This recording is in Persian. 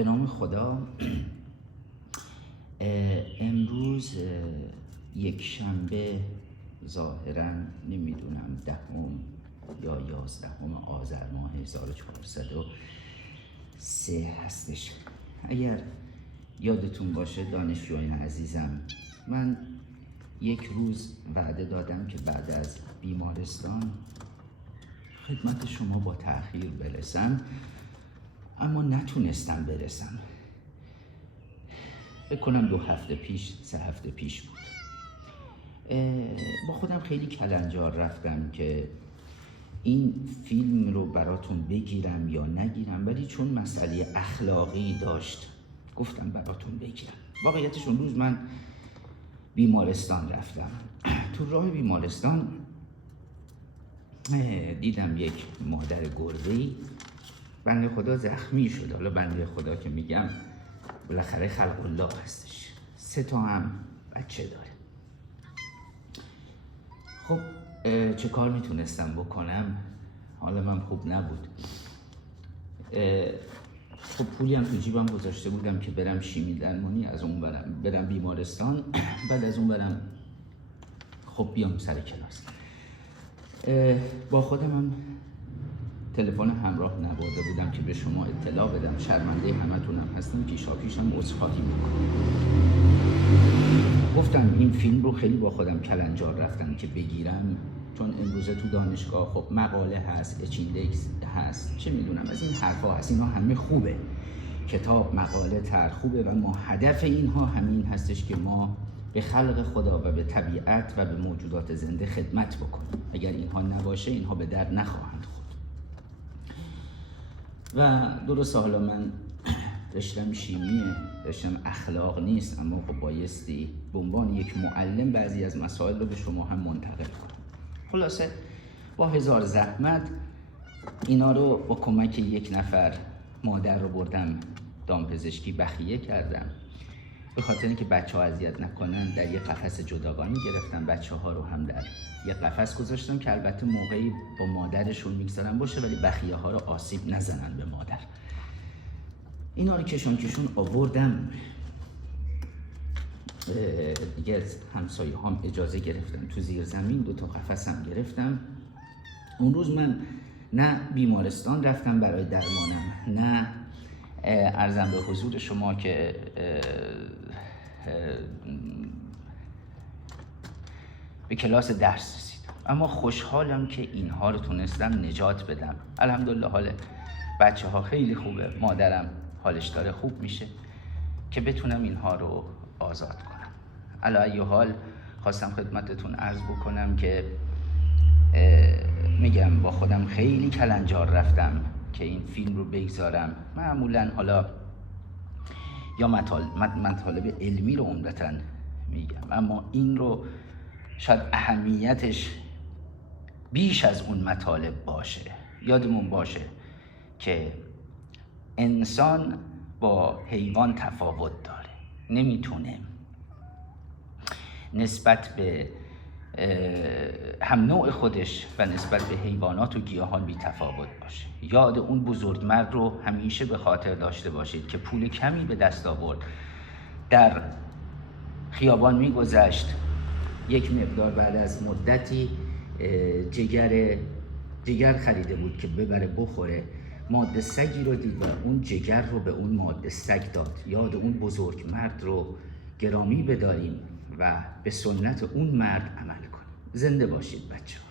به نام خدا. امروز یک شنبه ظاهراً نمیدونم 10 یا 11 آذر ماه 1403 هستش. اگر یادتون باشه دانشجویان عزیزم، من یک روز وعده دادم که بعد از بیمارستان خدمت شما با تأخیر برسم، اما نتونستم برسم. فکر کنم 2 هفته پیش 3 هفته پیش بود. با خودم خیلی کلنجار رفتم که این فیلم رو براتون بگیرم یا نگیرم، ولی چون مسئله اخلاقی داشت گفتم براتون بگیرم. واقعیتش اون روز من بیمارستان رفتم. تو راه بیمارستان دیدم یک مادر گرده‌ای، بنده خدا زخمی شد. حالا بنده خدا که میگم بالاخره خلق الله هستش، 3 تا هم بچه داره. خب چه کار میتونستم بکنم؟ حالا من خوب نبود. خب پولی هم تو جیبم گذاشته بودم که برم شیمی درمانی، از اون برم بیمارستان، بعد از اون برم خب بیام سر کلاس. با خودم هم تلفن همراه نبرده بودم که به شما اطلاع بدم. شرمنده همتونم هستم، پیشاپیشم عذرخواهی میکنم. گفتم این فیلم رو خیلی با خودم کلنجار رفتم که بگیرم، چون امروزه تو دانشگاه خب مقاله هست، اچیندکس هست، چه میدونم از این حرفا هست. اینا همه خوبه، کتاب، مقاله، طرح خوبه، و ما هدف اینها همین هستش که ما به خلق خدا و به طبیعت و به موجودات زنده خدمت بکنیم. اگر اینها نباشه اینها به در نخواهند خورد. و درسته حالا من رشتم شیمیه، رشتم اخلاق نیست، اما خب بایستی به عنوان یک معلم بعضی از مسائل رو به شما هم منتقل کنم. خلاصه با هزار زحمت اینا رو با کمک یک نفر مادر رو بردم دامپزشکی بخیه کردم. به خاطر اینکه بچه‌ها اذیت نکنن در یک قفس جداگانه گرفتم، بچه‌ها رو هم در یک قفس گذاشتم که البته موقعی با مادرشون میگذارن باشه، ولی بخیه ها رو آسیب نزنن به مادر. اینا رو کشون آوردم دیگه. از همسایه هم اجازه گرفتم تو زیر زمین 2 تا قفس هم گرفتم. اون روز من نه بیمارستان رفتم برای درمانم، نه عرضم به حضور شما که به کلاس درس رسیدم، اما خوشحالم که اینها رو تونستم نجات بدم. الحمدلله حال بچه ها خیلی خوبه، مادرم حالش داره خوب میشه که بتونم اینها رو آزاد کنم. علی ای حال خواستم خدمتتون عرض بکنم که میگم با خودم خیلی کلنجار رفتم که این فیلم رو بگذارم. معمولا حالا یا مطالب علمی رو عمدتاً میگم، اما این رو شاید اهمیتش بیش از اون مطالب باشه. یادمون باشه که انسان با حیوان تفاوت داره، نمیتونه نسبت به هم نوع خودش و نسبت به حیوانات و گیاهان بی تفاوت باشه. یاد اون بزرگمرد رو همیشه به خاطر داشته باشید که پول کمی به دست آورد، در خیابان میگذشت، یک مقدار بعد از مدتی جگر خریده بود که ببره بخوره، ماده سگی رو دید و اون جگر رو به اون ماده سگ داد. یاد اون بزرگمرد رو گرامی بداریم و به سنت اون مرد عمل کنیم. زنده باشید بچه‌ها.